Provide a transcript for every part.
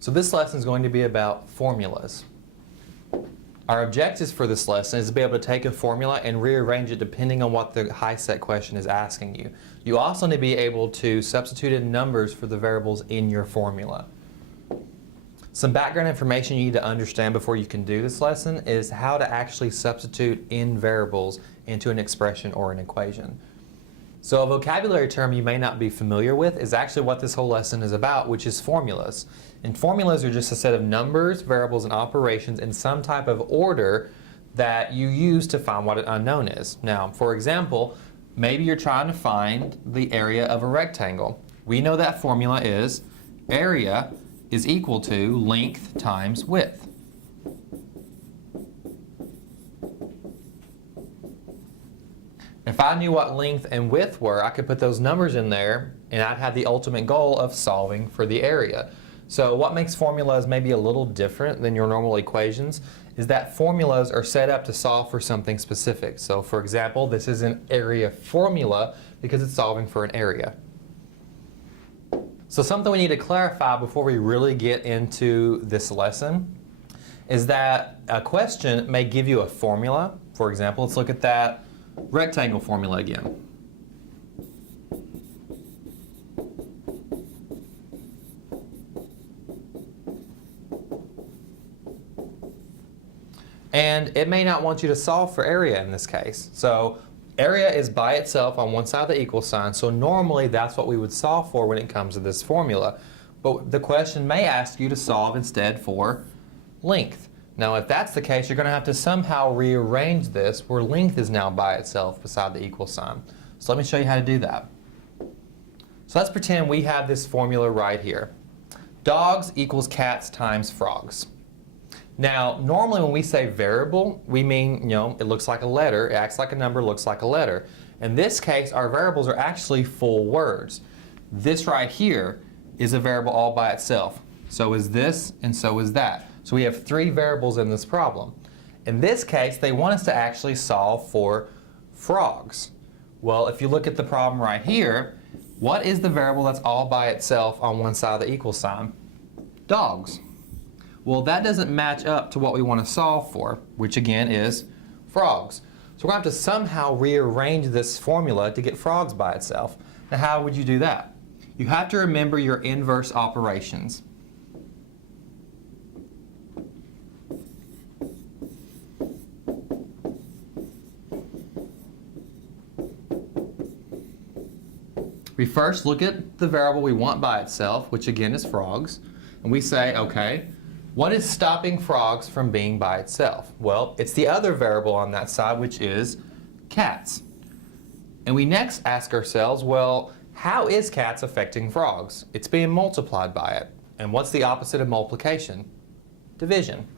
So this lesson is going to be about formulas. Our objectives for this lesson is to be able to take a formula and rearrange it depending on what the high-set question is asking you. You also need to be able to substitute in numbers for the variables in your formula. Some background information you need to understand before you can do this lesson is how to actually substitute in variables into an expression or an equation. So a vocabulary term you may not be familiar with is actually what this whole lesson is about, which is formulas. And formulas are just a set of numbers, variables, and operations in some type of order that you use to find what an unknown is. Now, for example, maybe you're trying to find the area of a rectangle. We know that formula is area is equal to length times width. If I knew what length and width were, I could put those numbers in there and I'd have the ultimate goal of solving for the area. So what makes formulas maybe a little different than your normal equations is that formulas are set up to solve for something specific. So for example, this is an area formula because it's solving for an area. So something we need to clarify before we really get into this lesson is that a question may give you a formula. For example, let's look at that rectangle formula again. And it may not want you to solve for area in this case. So area is by itself on one side of the equal sign, so normally that's what we would solve for when it comes to this formula. But the question may ask you to solve instead for length. Now if that's the case, you're going to have to somehow rearrange this where length is now by itself beside the equal sign. So let me show you how to do that. So let's pretend we have this formula right here. Dogs equals cats times frogs. Now, normally when we say variable, we mean, it looks like a letter, it acts like a number, looks like a letter. In this case, our variables are actually full words. This right here is a variable all by itself. So is this, and so is that. So we have three variables in this problem. In this case, they want us to actually solve for frogs. Well, if you look at the problem right here, what is the variable that's all by itself on one side of the equal sign? Dogs. Well, that doesn't match up to what we want to solve for, which again is frogs. So we're going to have to somehow rearrange this formula to get frogs by itself. Now, how would you do that? You have to remember your inverse operations. We first look at the variable we want by itself, which again is frogs, and we say, okay, what is stopping frogs from being by itself? Well, it's the other variable on that side, which is cats. And we next ask ourselves, well, how is cats affecting frogs? It's being multiplied by it. And what's the opposite of multiplication? Division.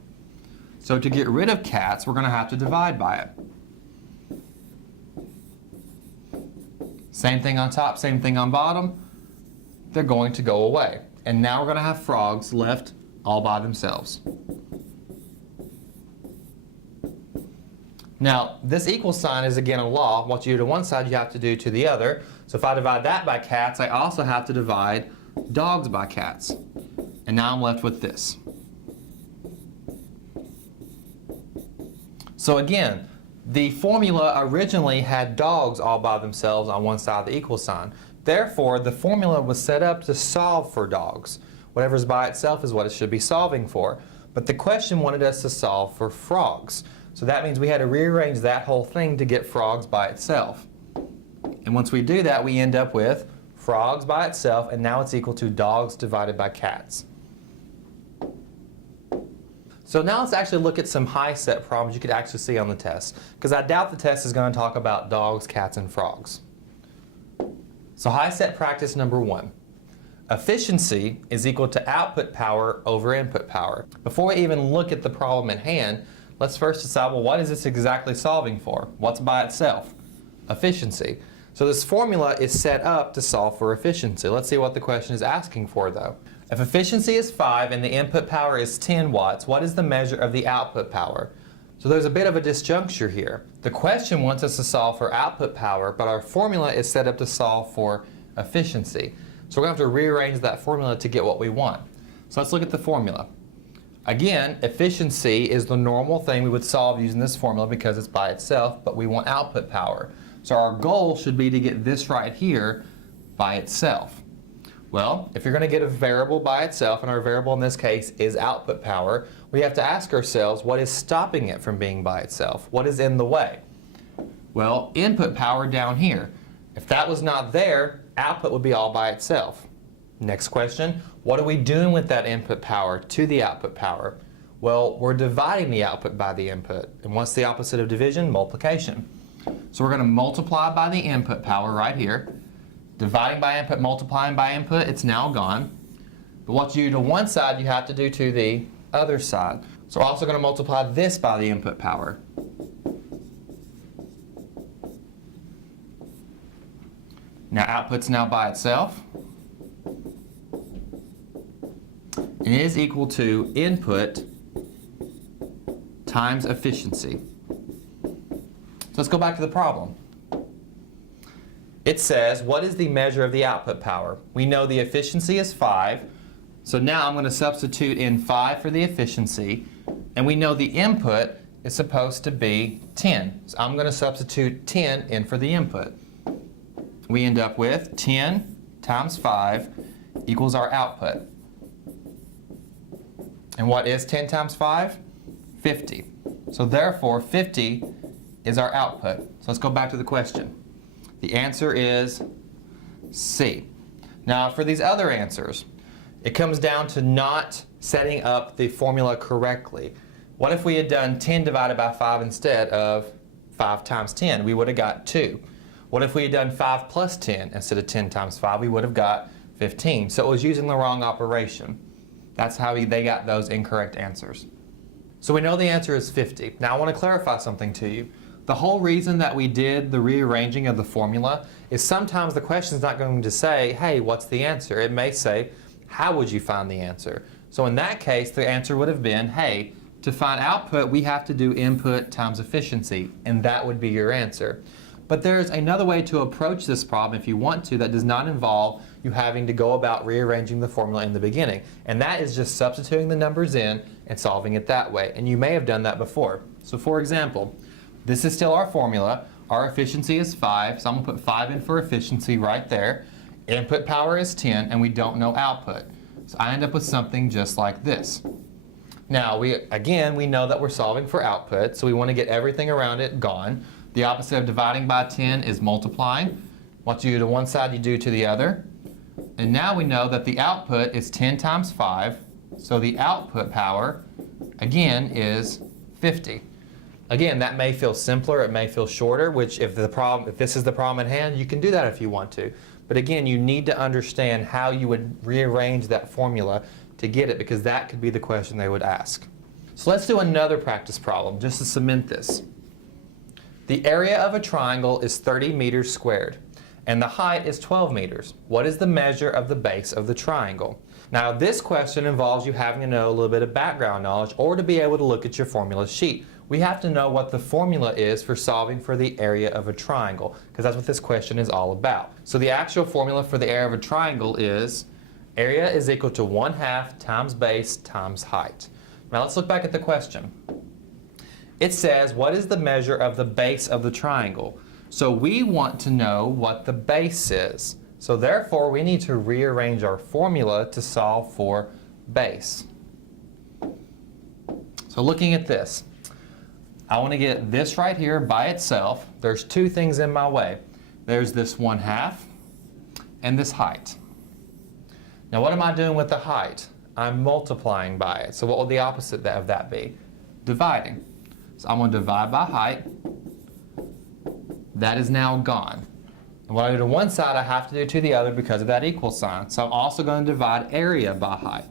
So to get rid of cats, we're going to have to divide by it. Same thing on top, same thing on bottom. They're going to go away. And now we're going to have frogs left all by themselves. Now, this equal sign is again a law. What you do to one side, you have to do to the other. So if I divide that by cats, I also have to divide dogs by cats. And now I'm left with this. So again, the formula originally had dogs all by themselves on one side of the equal sign. Therefore, the formula was set up to solve for dogs. Whatever's by itself is what it should be solving for. But the question wanted us to solve for frogs. So that means we had to rearrange that whole thing to get frogs by itself. And once we do that, we end up with frogs by itself, and now it's equal to dogs divided by cats. So now let's actually look at some high-set problems you could actually see on the test, because I doubt the test is going to talk about dogs, cats, and frogs. So high-set practice number 1. Efficiency is equal to output power over input power. Before we even look at the problem at hand, let's first decide, well, what is this exactly solving for? What's by itself? Efficiency. So this formula is set up to solve for efficiency. Let's see what the question is asking for, though. If efficiency is 5 and the input power is 10 watts, what is the measure of the output power? So there's a bit of a disjuncture here. The question wants us to solve for output power, but our formula is set up to solve for efficiency. So we're going to have to rearrange that formula to get what we want. So let's look at the formula. Again, efficiency is the normal thing we would solve using this formula because it's by itself, but we want output power. So our goal should be to get this right here by itself. Well, if you're going to get a variable by itself, and our variable in this case is output power, we have to ask ourselves, what is stopping it from being by itself? What is in the way? Well, input power down here. If that was not there, output would be all by itself. Next question, what are we doing with that input power to the output power? Well, we're dividing the output by the input. And what's the opposite of division? Multiplication. So we're going to multiply by the input power right here. Dividing by input, multiplying by input, it's now gone. But what you do to one side, you have to do to the other side. So we're also going to multiply this by the input power. Now output's now by itself. And it is equal to input times efficiency. So let's go back to the problem. It says, what is the measure of the output power? We know the efficiency is 5. So now I'm going to substitute in 5 for the efficiency. And we know the input is supposed to be 10. So I'm going to substitute 10 in for the input. We end up with 10 times 5 equals our output. And what is 10 times 5? 50. So therefore, 50 is our output. So let's go back to the question. The answer is C. Now for these other answers, it comes down to not setting up the formula correctly. What if we had done 10 divided by 5 instead of 5 times 10? We would have got 2. What if we had done 5 plus 10 instead of 10 times 5? We would have got 15. So it was using the wrong operation. That's how they got those incorrect answers. So we know the answer is 50. Now I want to clarify something to you. The whole reason that we did the rearranging of the formula is sometimes the question is not going to say, hey, what's the answer? It may say, how would you find the answer? So in that case, the answer would have been, hey, to find output, we have to do input times efficiency, and that would be your answer. But there's another way to approach this problem if you want to that does not involve you having to go about rearranging the formula in the beginning. And that is just substituting the numbers in and solving it that way. And you may have done that before. So for example, this is still our formula. Our efficiency is 5, so I'm going to put 5 in for efficiency right there. Input power is 10, and we don't know output. So I end up with something just like this. Now, we know that we're solving for output, so we want to get everything around it gone. The opposite of dividing by 10 is multiplying. What you do to one side, you do to the other. And now we know that the output is 10 times 5, so the output power, again, is 50. Again, that may feel simpler, it may feel shorter, which if this is the problem at hand, you can do that if you want to. But again, you need to understand how you would rearrange that formula to get it, because that could be the question they would ask. So let's do another practice problem just to cement this. The area of a triangle is 30 meters squared, and the height is 12 meters. What is the measure of the base of the triangle? Now this question involves you having to know a little bit of background knowledge or to be able to look at your formula sheet. We have to know what the formula is for solving for the area of a triangle, because that's what this question is all about. So the actual formula for the area of a triangle is area is equal to 1/2 times base times height. Now let's look back at the question. It says, what is the measure of the base of the triangle? So we want to know what the base is. So therefore, we need to rearrange our formula to solve for base. So looking at this, I want to get this right here by itself. There's two things in my way. There's this 1/2 and this height. Now what am I doing with the height? I'm multiplying by it. So what would the opposite of that be? Dividing. So I'm going to divide by height. That is now gone. And what I do to one side, I have to do to the other because of that equal sign. So I'm also going to divide area by height.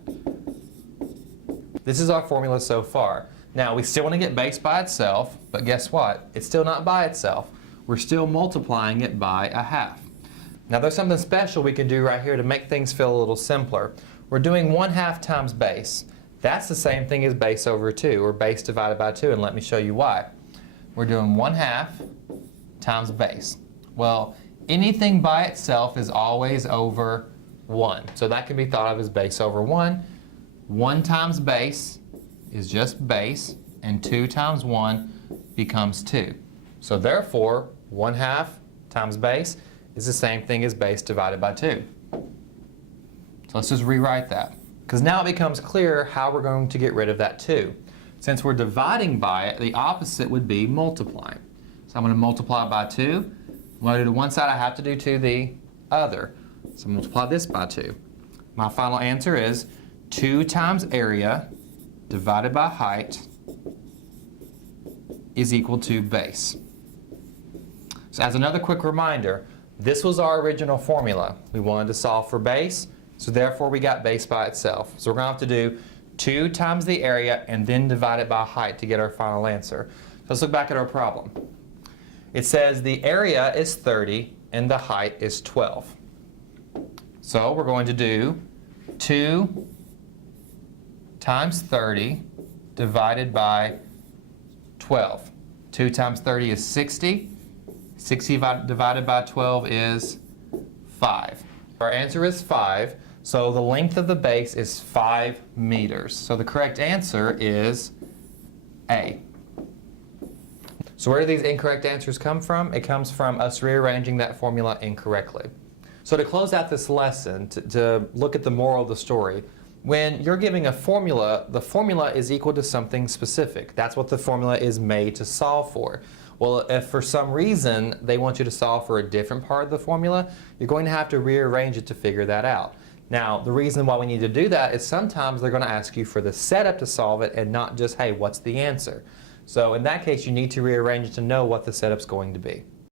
This is our formula so far. Now we still want to get base by itself, but guess what? It's still not by itself. We're still multiplying it by 1/2. Now there's something special we can do right here to make things feel a little simpler. We're doing 1/2 times base. That's the same thing as base over 2, or base divided by 2, and let me show you why. We're doing 1/2 times base. Well, anything by itself is always over 1. So that can be thought of as base over 1. 1 times base is just base, and 2 times 1 becomes 2. So therefore, 1/2 times base is the same thing as base divided by 2. So let's just rewrite that, because now it becomes clear how we're going to get rid of that 2. Since we're dividing by it, the opposite would be multiplying. So I'm going to multiply by 2. When I do to one side, I have to do to the other. So multiply this by 2. My final answer is 2 times area divided by height is equal to base. So as another quick reminder, this was our original formula. We wanted to solve for base, so therefore we got base by itself. So we're going to have to do 2 times the area and then divide it by height to get our final answer. So let's look back at our problem. It says the area is 30 and the height is 12. So we're going to do 2 times 30 divided by 12. 2 times 30 is 60. 60 divided by 12 is 5. Our answer is 5, so the length of the base is 5 meters. So the correct answer is A. So where do these incorrect answers come from? It comes from us rearranging that formula incorrectly. So to close out this lesson, to look at the moral of the story, when you're giving a formula, the formula is equal to something specific. That's what the formula is made to solve for. Well, if for some reason they want you to solve for a different part of the formula, you're going to have to rearrange it to figure that out. Now, the reason why we need to do that is sometimes they're going to ask you for the setup to solve it and not just, hey, what's the answer? So in that case, you need to rearrange it to know what the setup's going to be.